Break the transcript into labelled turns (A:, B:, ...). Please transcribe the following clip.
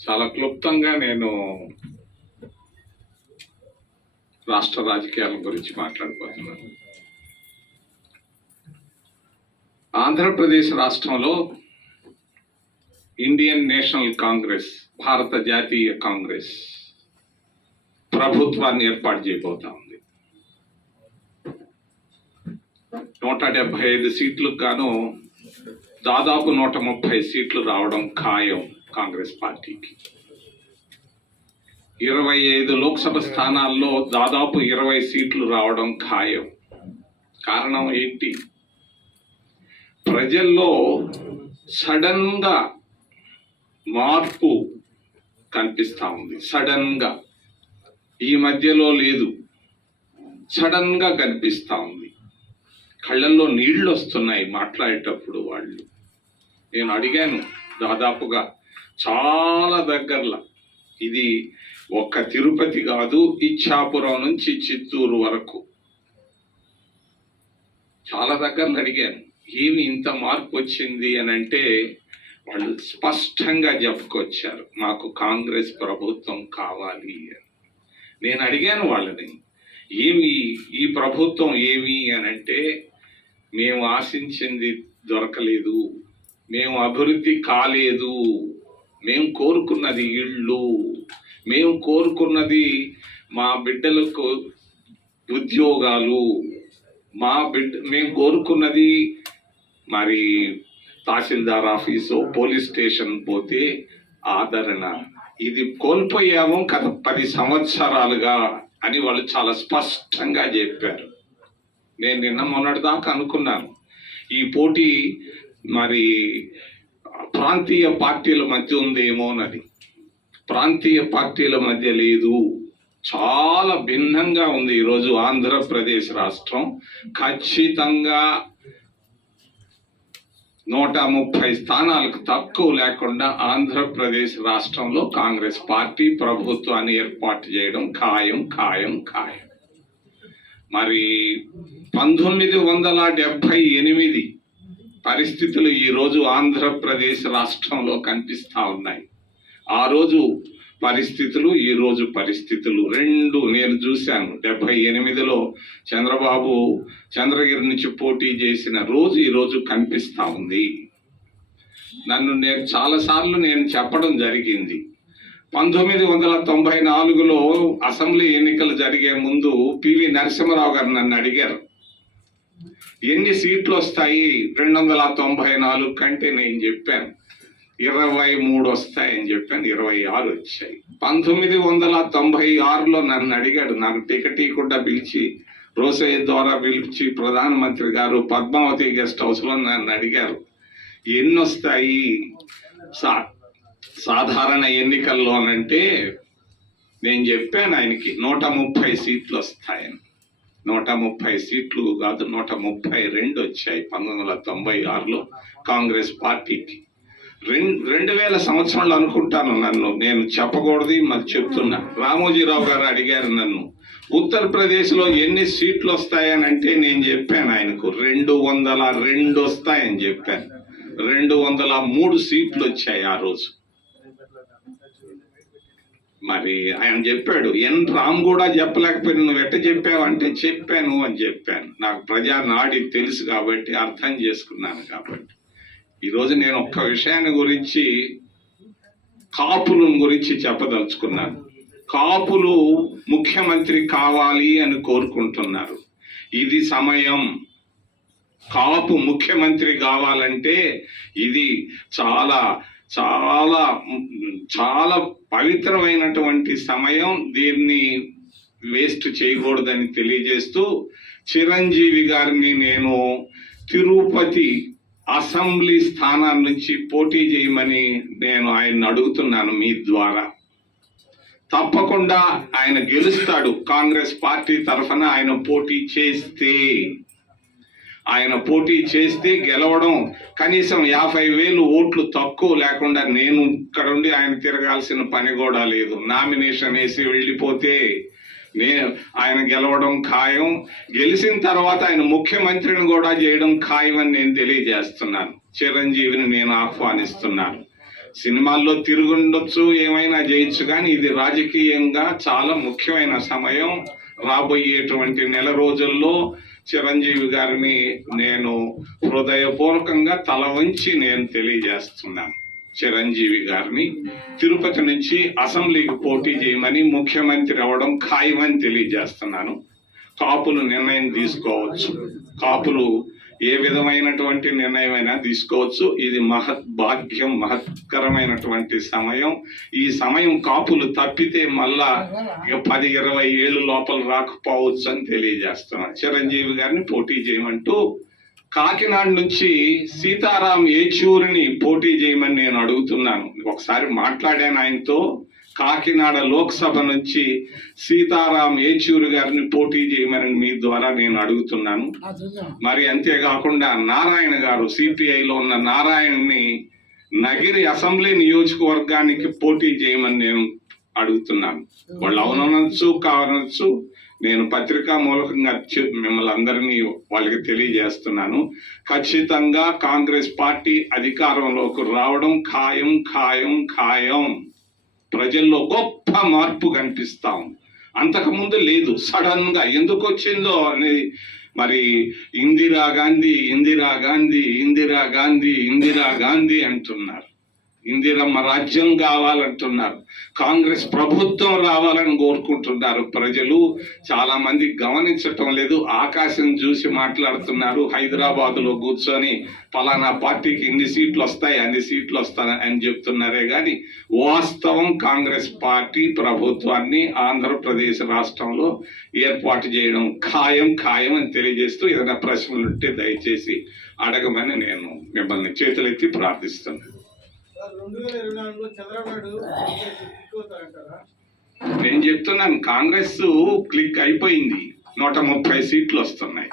A: చాలా క్లుప్తంగా నేను రాష్ట్ర రాజకీయాల గురించి మాట్లాడుకుంటున్నాను ఆంధ్రప్రదేశ్ రాష్ట్రంలో ఇండియన్ నేషనల్ కాంగ్రెస్ భారత జాతీయ కాంగ్రెస్ ప్రభుత్వాన్ని ఏర్పాటు చేయబోతా ఉంది. నూట డెబ్బై ఐదు సీట్లకు గాను దాదాపు నూట ముప్పై సీట్లు రావడం ఖాయం. కాంగ్రెస్ పార్టీకి. ఇరవై ఐదు లోక్సభ స్థానాల్లో దాదాపు ఇరవై సీట్లు రావడం ఖాయం. కారణం ఏంటి? ప్రజల్లో సడన్గా మార్పు కనిపిస్తా ఉంది. సడన్గా ఈ మధ్యలో లేదు. సడన్గా కనిపిస్తా ఉంది. కళ్ళల్లో నీళ్ళు వస్తున్నాయి మాట్లాడేటప్పుడు వాళ్ళు. నేను అడిగాను దాదాపుగా చాలా దగ్గరలో. ఇది ఒక్క తిరుపతి కాదు ఇచ్చాపురం నుంచి చిత్తూరు వరకు. చాలా దగ్గరలో అడిగాను ఏమి ఇంత మార్పు వచ్చింది? అని అంటే వాళ్ళు స్పష్టంగా చెప్పుకొచ్చారు మాకు కాంగ్రెస్ ప్రభుత్వం కావాలి అని. నేను అడిగాను వాళ్ళని ఏమి ఈ ప్రభుత్వం ఏమి? అని అంటే మేము ఆశించింది దొరకలేదు మేము అభివృద్ధి కాలేదు మేము కోరుకున్నది ఇళ్ళు. మేము కోరుకున్నది మా బిడ్డలకు ఉద్యోగాలు. మా బిడ్డ మేము కోరుకున్నది మరి తహసీల్దార్ ఆఫీసు పోలీస్ స్టేషన్ పోతే ఆదరణ. ఇది కోల్పోయాము గత పది సంవత్సరాలుగా అని వాళ్ళు చాలా స్పష్టంగా చెప్పారు. నేను నిన్న మొన్నటి దాకా అనుకున్నాను. ఈ పోటీ మరి ప్రాంతీయ పార్టీల మధ్య ఉందేమోనది ప్రాంతీయ పార్టీల మధ్య లేదు. చాలా భిన్నంగా ఉంది ఈరోజు ఆంధ్రప్రదేశ్ రాష్ట్రం. ఖచ్చితంగా నూట ముప్పై స్థానాలకు తక్కువ లేకుండా ఆంధ్రప్రదేశ్ రాష్ట్రంలో కాంగ్రెస్ పార్టీ ప్రభుత్వాన్ని ఏర్పాటు చేయడం ఖాయం ఖాయం ఖాయం. మరి పంతొమ్మిది వందల డెబ్బై ఎనిమిది పరిస్థితులు ఈ రోజు ఆంధ్రప్రదేశ్ రాష్ట్రంలో కనిపిస్తా ఉన్నాయి. ఆ రోజు పరిస్థితులు ఈ రోజు పరిస్థితులు రెండు నేను చూశాను. డెబ్బై ఎనిమిదిలో చంద్రబాబు చంద్రగిరి నుంచి పోటీ చేసిన రోజు ఈ రోజు కనిపిస్తా ఉంది. నన్ను నేను చాలాసార్లు నేను చెప్పడం జరిగింది. పంతొమ్మిది వందల తొంభై నాలుగులో అసెంబ్లీ ఎన్నికలు జరిగే ముందు పివి నరసింహరావు గారు నన్ను అడిగారు. ఎన్ని సీట్లు వస్తాయి? రెండు వందల తొంభై నాలుగు కంటే నేను చెప్పాను. ఇరవై మూడు వస్తాయని చెప్పాను. ఇరవై ఆరు వచ్చాయి. పంతొమ్మిది వందల తొంభై ఆరులో నన్ను అడిగాడు. నాకు టికెట్ ఇవ్వకుండా పిలిచి రోసయ్య ద్వారా పిలిచి ప్రధానమంత్రి గారు పద్మావతి గెస్ట్ హౌస్లో నన్ను అడిగారు. ఎన్ని వస్తాయి సా సాధారణ ఎన్నికల్లోనంటే నేను చెప్పాను ఆయనకి నూట ముప్పై సీట్లు వస్తాయని. నూట ముప్పై సీట్లు కాదు నూట ముప్పై రెండు వచ్చాయి పంతొమ్మిది వందల తొంభై ఆరులో కాంగ్రెస్ పార్టీకి. రెండు రెండు వేల సంవత్సరాలు అనుకుంటాను నన్ను నేను చెప్పకూడదు మరి చెప్తున్నా. రామోజీరావు గారు అడిగారు నన్ను ఉత్తరప్రదేశ్లో ఎన్ని సీట్లు వస్తాయని అంటే నేను చెప్పాను ఆయనకు రెండు వందల రెండు వస్తాయని చెప్పాను. రెండు వందల మూడు సీట్లు వచ్చాయి ఆ రోజు. మరి ఆయన చెప్పాడు ఎన్ రామ్ కూడా చెప్పలేకపోయినా నువ్వు ఎట్ట చెప్పావు? అంటే చెప్పాను అని చెప్పాను. నాకు ప్రజా నాడి తెలుసు కాబట్టి అర్థం చేసుకున్నాను కాబట్టి. ఈరోజు నేను ఒక్క విషయాన్ని గురించి కాపుల గురించి చెప్పదలుచుకున్నాను. కాపులు ముఖ్యమంత్రి కావాలి అని కోరుకుంటున్నారు. ఇది సమయం. కాపు ముఖ్యమంత్రి కావాలంటే ఇది చాలా చాలా చాలా పవిత్రమైనటువంటి సమయం దీన్ని వేస్ట్ చేయకూడదని తెలియజేస్తూ చిరంజీవి గారిని నేను తిరుపతి అసెంబ్లీ స్థానాల నుంచి పోటీ చేయమని నేను ఆయన్ని అడుగుతున్నాను మీ ద్వారా. తప్పకుండా ఆయన గెలుస్తాడు కాంగ్రెస్ పార్టీ తరఫున ఆయన పోటీ చేస్తే. ఆయన పోటీ చేస్తే గెలవడం కనీసం యాభై వేలు ఓట్లు తక్కువ లేకుండా నేను ఇక్కడ ఉండి ఆయన తిరగాల్సిన పని కూడా లేదు. నామినేషన్ వేసి వెళ్ళిపోతే నేను ఆయన గెలవడం ఖాయం. గెలిచిన తర్వాత ఆయన ముఖ్యమంత్రిని కూడా చేయడం ఖాయం అని నేను తెలియజేస్తున్నాను. చిరంజీవిని నేను ఆహ్వానిస్తున్నాను. సినిమాల్లో తిరుగుండొచ్చు ఏమైనా చేయొచ్చు కానీ ఇది రాజకీయంగా చాలా ముఖ్యమైన సమయం. రాబోయేటువంటి నెల రోజుల్లో చిరంజీవి గారిని నేను హృదయపూర్వకంగా తల వంచి నేను తెలియజేస్తున్నాను. చిరంజీవి గారిని తిరుపతి నుంచి అసెంబ్లీకి పోటీ చేయమని ముఖ్యమంత్రి అవడం ఖాయమని తెలియజేస్తున్నాను. కాపులు నిర్ణయం తీసుకోవచ్చు. కాపులు ఏ విధమైనటువంటి నిర్ణయమైనా తీసుకోవచ్చు. ఇది మహత్ భాగ్యం మహత్కరమైనటువంటి సమయం. ఈ సమయం కాపులు తప్పితే మళ్ళా ఇక పది ఇరవై ఏళ్ళు లోపల రాకపోవచ్చు అని తెలియజేస్తున్నాను. చిరంజీవి గారిని పోటీ చేయమంటూ కాకినాడ నుంచి సీతారాం ఏచూరిని పోటీ చేయమని నేను అడుగుతున్నాను. ఒకసారి మాట్లాడాను ఆయనతో. కాకినాడ లోక్సభ నుంచి సీతారాం ఏచూరి గారిని పోటీ చేయమని మీ ద్వారా నేను అడుగుతున్నాను. మరి అంతేకాకుండా నారాయణ గారు సిపిఐలో ఉన్న నారాయణని నగిరి అసెంబ్లీ నియోజకవర్గానికి పోటీ చేయమని నేను అడుగుతున్నాను. వాళ్ళు అవుననొచ్చు కావనొచ్చు నేను పత్రికా మూలకంగా మిమ్మల్ని అందరినీ వాళ్ళకి తెలియజేస్తున్నాను. ఖచ్చితంగా కాంగ్రెస్ పార్టీ అధికారంలోకి రావడం ఖాయం ఖాయం ఖాయం. ప్రజల్లో గొప్ప మార్పు కనిపిస్తాం అంతకుముందు లేదు సడన్గా ఎందుకు వచ్చిందో అనేది మరి ఇందిరా గాంధీ ఇందిరా గాంధీ ఇందిరా గాంధీ ఇందిరా గాంధీ అంటున్నారు. ఇందిరమ్మ రాజ్యం కావాలంటున్నారు. కాంగ్రెస్ ప్రభుత్వం రావాలని కోరుకుంటున్నారు ప్రజలు. చాలా మంది గమనించటం లేదు. ఆకాశం చూసి మాట్లాడుతున్నారు. హైదరాబాద్లో కూర్చొని పలానా పార్టీకి ఇన్ని సీట్లు వస్తాయి అన్ని సీట్లు వస్తాయి అని చెప్తున్నారే గాని వాస్తవం కాంగ్రెస్ పార్టీ ప్రభుత్వాన్ని ఆంధ్రప్రదేశ్ రాష్ట్రంలో ఏర్పాటు చేయడం ఖాయం ఖాయం అని తెలియజేస్తూ ఏదైనా ప్రశ్నలు ఉంటే దయచేసి అడగమని నేను మిమ్మల్ని చేతులెత్తి ప్రార్థిస్తున్నాను. నేను చెప్తున్నాను కాంగ్రెస్ క్లిక్ అయిపోయింది. నూట ముప్పై సీట్లు వస్తున్నాయి.